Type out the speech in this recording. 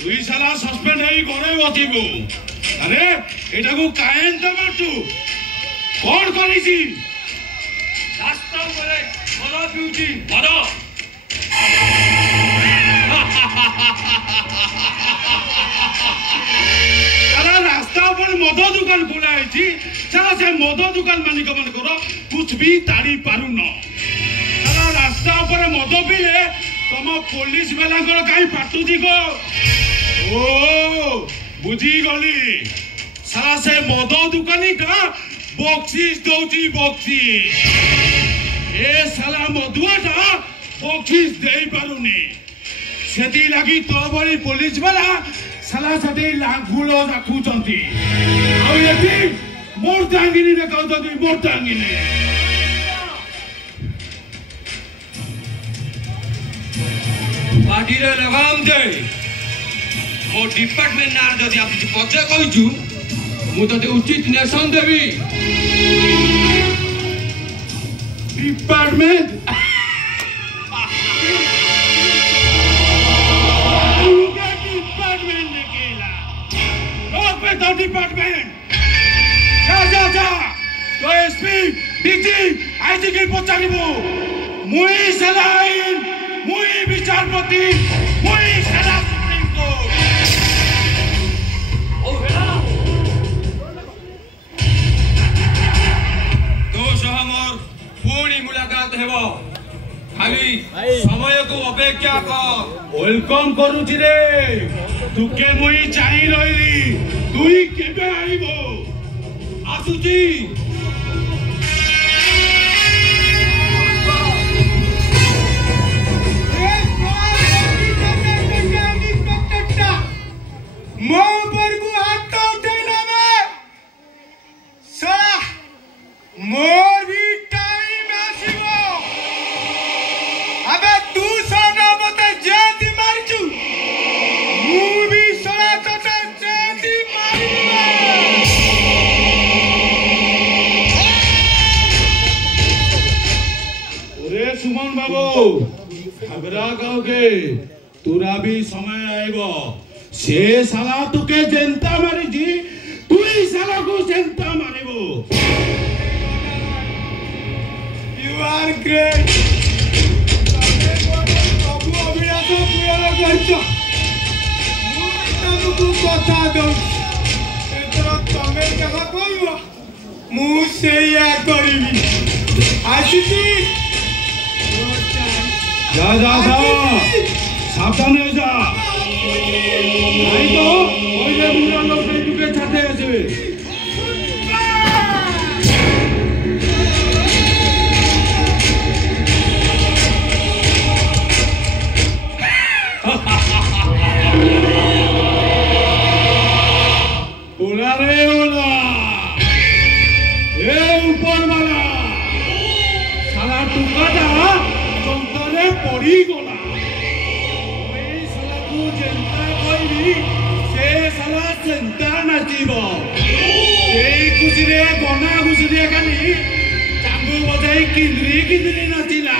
তুই সারা সসপেন্ড হয়ে ঘরে বসিবু আরে এটাকু কায়েন দেবাটু কোন করিছি রাস্তা উপরে মদ পিউছি মদ সারা রাস্তা উপরে মদ দোকান খোলা হয়েছি সারা সে মদ দোকান মালিক মানকর কুছ भी ताड़ी पारु न सारा रास्ता ऊपर मद पीले तुम पुलिस वाला कहीं फाटुची गो ओ बुझी गली सारा से मद दुकानी का बक्सीस दौची बक्सीस ए साला मधुआटा बक्सीस दे पारुनी सेती लगी तो बड़ी पुलिस वाला साला सेती लांगुलो रखुचंती आ एठी मोर टांगिनी ने कहउचंती मोर टांगिनी पार्टी रे लगाम दे मो डिपार्टमेंट ना जदी आप पचे कहिजु मु तते उचित नेशन देबी डिपार्टमेंट डिपार्टमेंट निकला रोक पे तो डिपार्टमेंट जा तो एसपी डीजी आईजी के पचारिबो मुई सलाइन मुई विचारपति मुई सला सुप्रीम कोर्ट ओ हेला तो हमर पूरी मुलाकात हेबो खाली समय को अपेक्षा कर वेलकम करूची रे तुके मुई चाहि रहिली तुई केबे आइबो आसुची मो पर को हाथ तो उठेना में साला मोर भी टाइम आसीबो अबे तू साला मते जेती मारचू मु भी साला तते जेती मारबो रे सुमन बाबू घबरा गाओगे तुरा भी समय आएगा से साला तुके जनता मारी जी तू ही साला को जनता मारेबो यू आर ग्रेट तमे बाबू अभिलाष पुयाला करछो मु तुमको कथा दो एतरा तमे कहा कहबो मु सेया करबी आशीती जा सावधान हो जा नहीं तो पहले मुरा लोग नहीं तुके छाते आसबे ओला रे ओला ए ऊपर वाला साला टुकाटा चंदने पड़ी गला जनता कहबी से साला जनता नाचिब खुशी गना खुशी खाली चांगू बजाई किंद्री किंद्री नाचिला